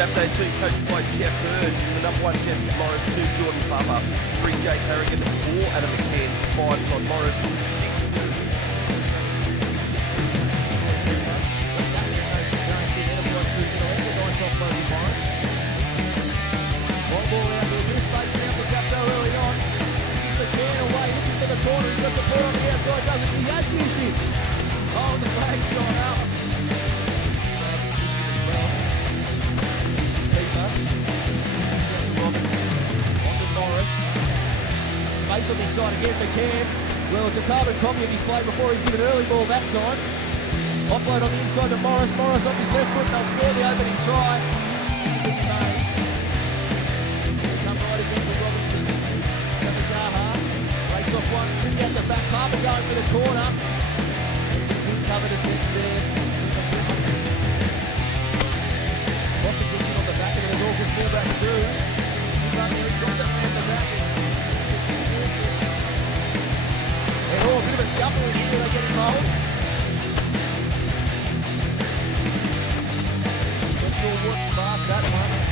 Dapto 2, coached by Jeff Hurd. The number 1, Jesse Morris. 2, Jordan Bubba. 3, Jake Harrigan. 4, Adam McCann. 5, Todd Morris. 6, ball out to a new space now for Dapto early on. This is McCann away, looking for the corner. He's got support on the outside, doesn't he? He has used him. Oh, the flag's gone up. Keeper. Robinson. On to Norris. Space on this side again, McCann. Well, it's a carbon copy of his play before. He's given early ball that time. Offload on the inside to Morris. Morris off his left foot. They'll score the opening try. Breaks off one, quick out the back, Harper going for the corner. There's some good cover defence there. Bossa gets in on the back of it as all good fullback through. Good run there, he drops that around the back. They're all a bit of a scuffle in here, they get involved. Not sure what sparked that one.